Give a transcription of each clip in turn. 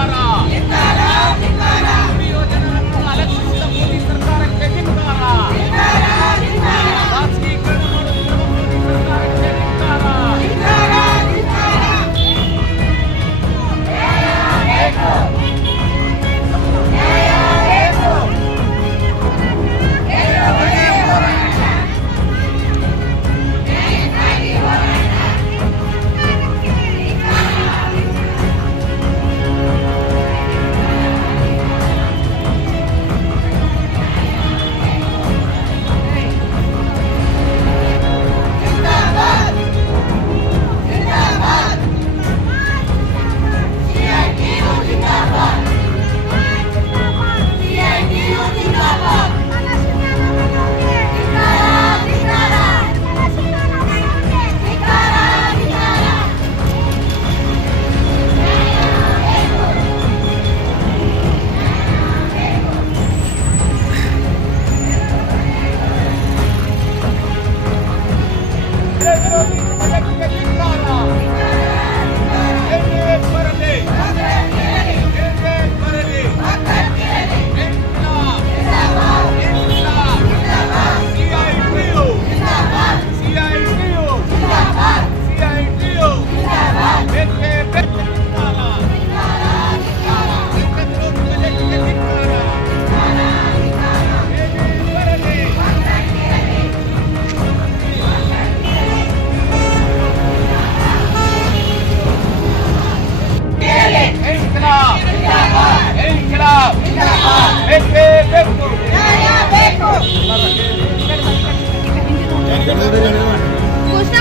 घोषणा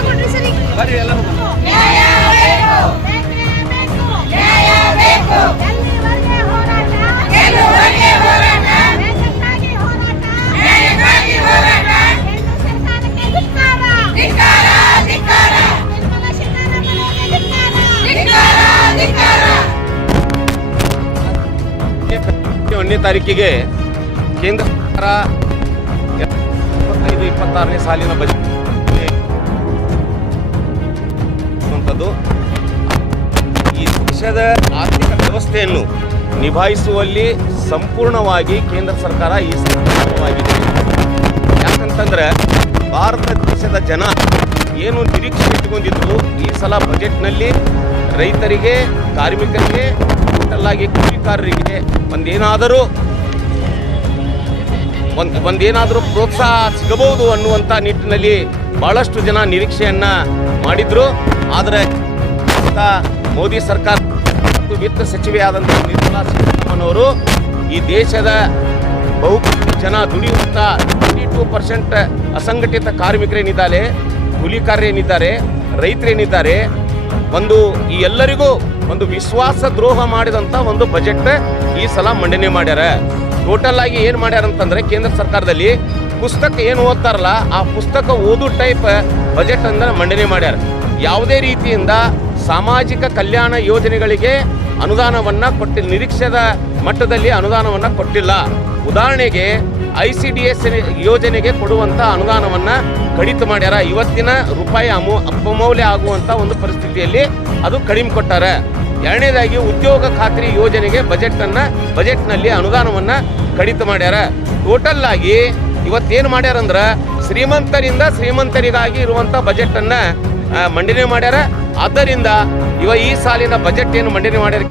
ಕೊಡ್ರಿ ಸರಿ ಬರ್ರಿ ಎಲ್ಲ ನ್ಯಾಯ ಬೇಕು ನ್ಯಾಯ ಬೇಕು ಎಲ್ಲಿವರೆಗೆ ಹೋರಾಟ ಗೆಲ್ಲುವರೆಗೆ ಹೋರಾಟ ನ್ಯಾಯಕ್ಕಾಗಿ ಹೋರಾಟ ನ್ಯಾಯಕ್ಕಾಗಿ ಹೋರಾಟ ಕೇಂದ್ರ ಸರ್ಕಾರಕ್ಕೆ ಧಿಕ್ಕಾರ ಧಿಕ್ಕಾರ ಧಿಕ್ಕಾರ ನಿರ್ಮಲಾ ಸೀತಾರಾಮನ್ಗೆ ಧಿಕ್ಕಾರ ಧಿಕ್ಕಾರ ಧಿಕ್ಕಾರ 1ನೇ ತಾರೀಕಿಗೆ ಕೇಂದ್ರ ಸರ್ಕಾರ 25-26ನೇ ಸಾಲಿನ ಬಜೆಟ್ ಈ ದೇಶದ ಆರ್ಥಿಕ ವ್ಯವಸ್ಥೆಯನ್ನು ನಿಭಾಯಿಸುವಲ್ಲಿ ಸಂಪೂರ್ಣವಾಗಿ ಕೇಂದ್ರ ಸರ್ಕಾರ ಈ ಸಂಪೂರ್ಣವಾಗಿದೆ. ಯಾಕಂತಂದ್ರೆ ಭಾರತ ದೇಶದ ಜನ ಏನು ನಿರೀಕ್ಷೆ ಇಟ್ಟುಕೊಂಡಿದ್ರು ಈ ಸಲ ಬಜೆಟ್ನಲ್ಲಿ ರೈತರಿಗೆ, ಕಾರ್ಮಿಕರಿಗೆ, ಟೋಟಲ್ಲಾಗಿ ಕೂಲಿಕಾರರಿಗೆ ಒಂದೇನಾದರೂ ಪ್ರೋತ್ಸಾಹ ಸಿಗಬಹುದು ಅನ್ನುವಂಥ ನಿಟ್ಟಿನಲ್ಲಿ ಬಹಳಷ್ಟು ಜನ ನಿರೀಕ್ಷೆಯನ್ನ ಮಾಡಿದ್ರು. ಆದರೆ ಮೋದಿ ಸರ್ಕಾರ ಮತ್ತು ವಿತ್ತ ಸಚಿವೆಯಾದಂಥ ನಿರ್ಮಲಾ ಸೀತಾರಾಮನ್ ಅವರು ಈ ದೇಶದ ಬಹುಕೋಟಿ ಜನ ದುಡಿಯುವಂಥ 22% ಅಸಂಘಟಿತ ಕಾರ್ಮಿಕರೇನಿದ್ದಾರೆ, ಕೂಲಿಕಾರರೇನಿದ್ದಾರೆ, ರೈತರೇನಿದ್ದಾರೆ, ಈ ಎಲ್ಲರಿಗೂ ಒಂದು ವಿಶ್ವಾಸ ದ್ರೋಹ ಮಾಡಿದಂಥ ಒಂದು ಬಜೆಟ್ ಈ ಸಲ ಮಂಡನೆ ಮಾಡ್ಯಾರ. ಟೋಟಲ್ ಆಗಿ ಏನು ಮಾಡ್ಯಾರ ಅಂತಂದ್ರೆ ಕೇಂದ್ರ ಸರ್ಕಾರದಲ್ಲಿ ಪುಸ್ತಕ ಏನು ಓದ್ತಾರಲ್ಲ ಆ ಪುಸ್ತಕ ಓದು ಟೈಪ್ ಬಜೆಟ್ ಅಂದ್ರೆ ಮಂಡನೆ ಮಾಡ್ಯಾರ. ಯಾವುದೇ ರೀತಿಯಿಂದ ಸಾಮಾಜಿಕ ಕಲ್ಯಾಣ ಯೋಜನೆಗಳಿಗೆ ಅನುದಾನವನ್ನ ಕೊಟ್ಟಿಲ್ಲ, ನಿರೀಕ್ಷೆದ ಮಟ್ಟದಲ್ಲಿ ಅನುದಾನವನ್ನ ಕೊಟ್ಟಿಲ್ಲ. ಉದಾಹರಣೆಗೆ ICDS ಯೋಜನೆಗೆ ಕೊಡುವಂಥ ಅನುದಾನವನ್ನ ಕಡಿತ ಮಾಡ್ಯಾರ. ಇವತ್ತಿನ ರೂಪಾಯಿ ಅಪಮೌಲ್ಯ ಆಗುವಂಥ ಒಂದು ಪರಿಸ್ಥಿತಿಯಲ್ಲಿ ಅದು ಕಡಿಮೆ ಕೊಟ್ಟಾರ. ಎರಡನೇದಾಗಿ ಉದ್ಯೋಗ ಖಾತ್ರಿ ಯೋಜನೆಗೆ ಬಜೆಟ್ನಲ್ಲಿ ಅನುದಾನವನ್ನ ಕಡಿತ ಮಾಡ್ಯಾರ. ಟೋಟಲ್ ಆಗಿ ಇವತ್ತೇನು ಮಾಡ್ಯಾರಂದ್ರೆ ಶ್ರೀಮಂತರಿಂದ ಶ್ರೀಮಂತರಿಗಾಗಿ ಇರುವಂಥ ಬಜೆಟನ್ನು ಮಂಡನೆ ಮಾಡ್ಯಾರ. ಆದ್ದರಿಂದ ಈ ಸಾಲಿನ ಬಜೆಟ್ ಏನು ಮಂಡನೆ ಮಾಡ್ಯಾರ